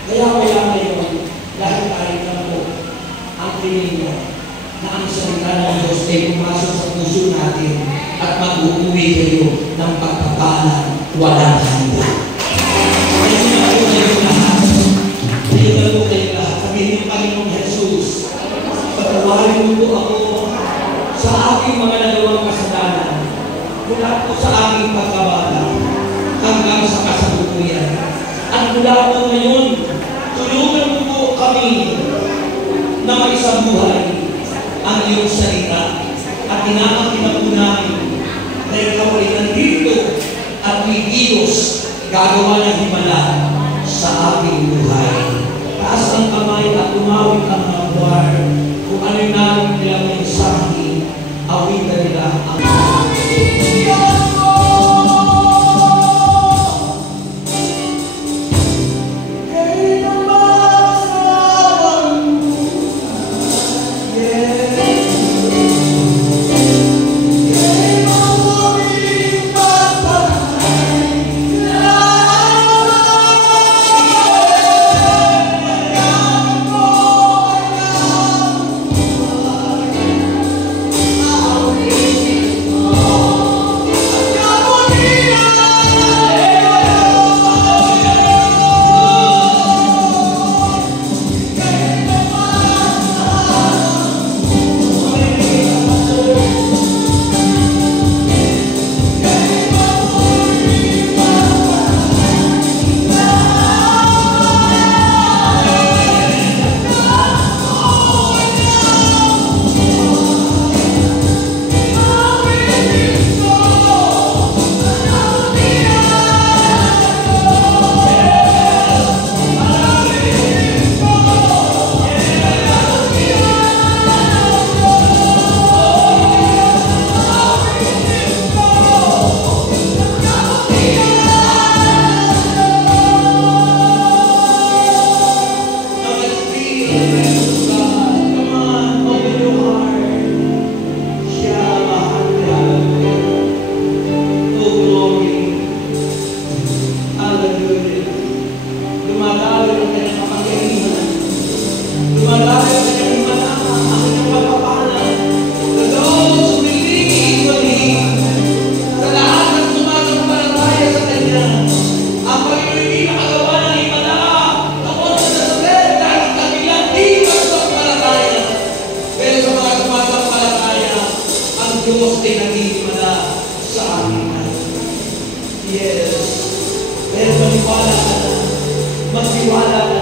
Kaya ngayon, lahat tayo na po ang pinili na ang salita ng Diyos ay pagpapala, walang handa. Kaya nga po kayo lahat. Kaya nga po kayo lahat. Sabihin ng Panginoong Jesus, patawarin mo po ako sa aking mga nagawang kasalanan, mula po sa aking pagkabata hanggang sa kasalukuyan. At mula po ngayon, tulungan mo po kami na maisabuhay ang iyong salita. At inaangkin na po namin na ikaw ay nandito at kikilos gagawa ng himala sa ating buhay. Taas ang kamay at tumawid ang mga buwan kung ano yung namin nilang mensahe, awitan nila ang Diyos ay nagihimala sa amin. Yes. Pero maniwala ka na, magtiwala ka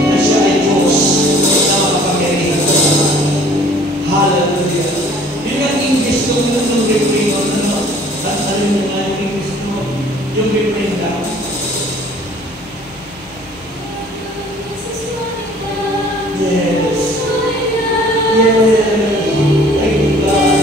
na siya ay Diyos na makapangyarihan sa amin. Hallelujah. Yun ang English ko ng refrain mo, ano? Ano mo nga yung English mo? Yung refrain lang. Yes. Yes. Thank you, God.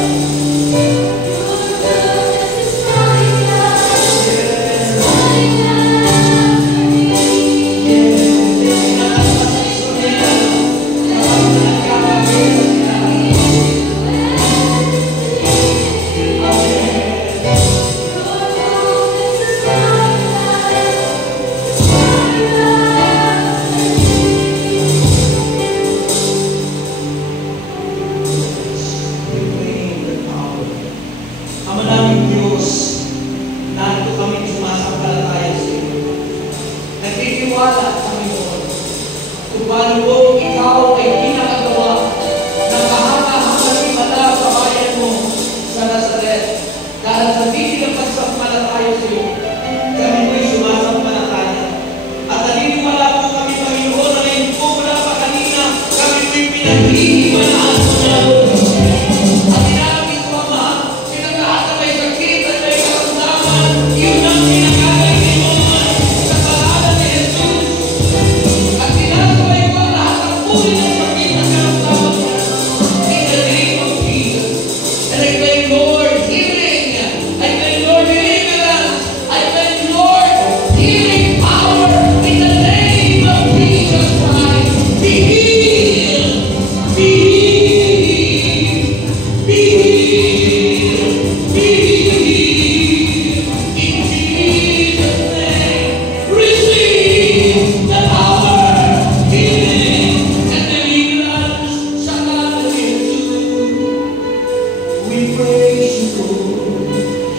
We praise you, Lord.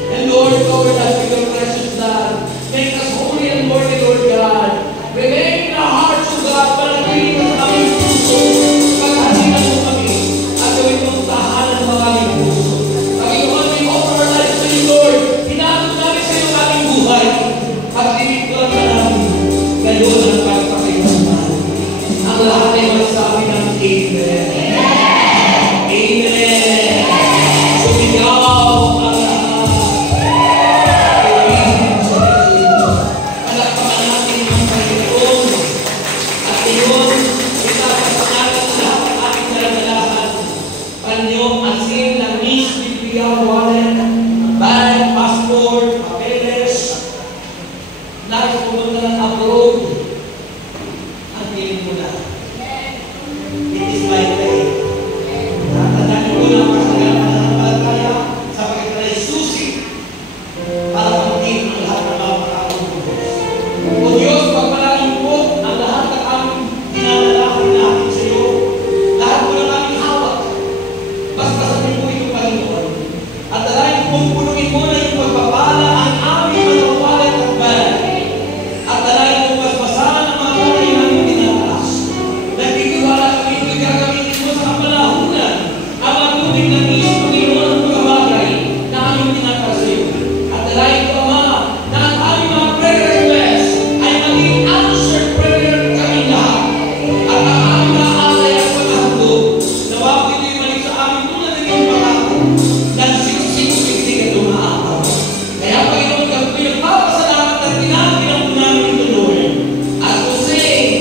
And Lord, that we Make us holy and worthy, Lord God. Remain in our hearts, O God, panatili ka sa aming puso. Paghalinan mo kami at gawin mong tahanan ng aming puso. Panginoon, we offer our lives to you, Lord. Hinanap namin sa iyo aming buhay. Pagdiliptuan ka namin. Ngayon ang pagpakailangan. Ang lahat ay magsabi ng Amen. Amen. Sumigaw ang lahat. Purihin sa Jesus. Palakpakan natin ang Panginoon. At iyon, itapasalan lahat ang ating karagalahan. Panyo, asin, langis, bibigyan, wallet, bag, passport, papeles, lahat pumunta ng abroad. Ang hiling mo na. It is my faith. Tatandaan ko na masagana na ng palataya sa pagkakala susi para pagdating ang lahat ng mga pagkakong ko. O Diyos, pagpalain po ang lahat ng aming dinadalakon natin sa iyo. Lahat po ng aming hawak. Basta sabihin po yung Panginoon. At dahil kung punungin mo na yung pagpapala ang aming manawalan at bayan. At dahil kung basbasahan ang mga bagay namin tinataas. Nagtitiwala kami yung gagamitin mo sa kapalahunan. Ang mga tubig ng isip, Panginoon, ang mga bagay na aming tinataas sa iyo. At dahil ko, Ama, na ang aming mga prayer requests ay maging answered prayer kami lahat. At ang aming mga alay at paghahandog, nawa ko ito'y malik sa aming tulad ng iyong pangako. Nagsiksik-siktik at umaapaw. Kaya, Panginoon, kami pinagpapasalamat at pinagpinang po namin ito, Lord. As we sing,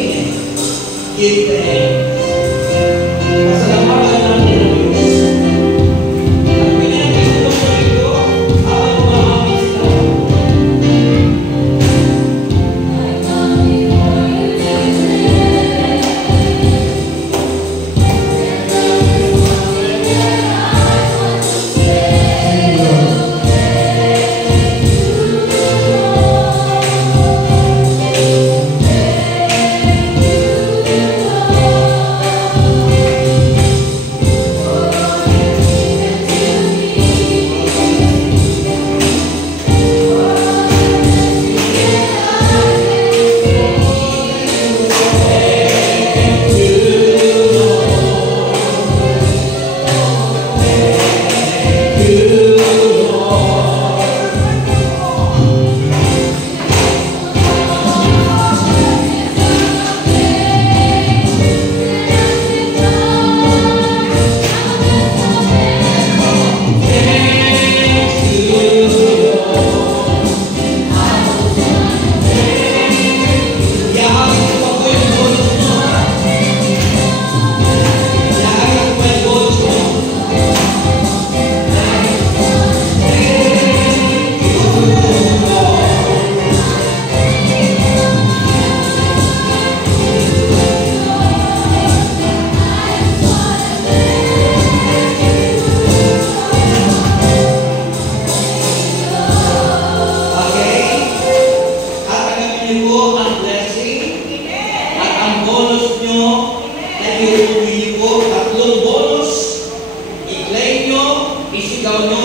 give thanks. Pasalamatan natin ang Diyos. At pinagpinagpinang sa ito, habang umahapit sila. Isigaw nyo,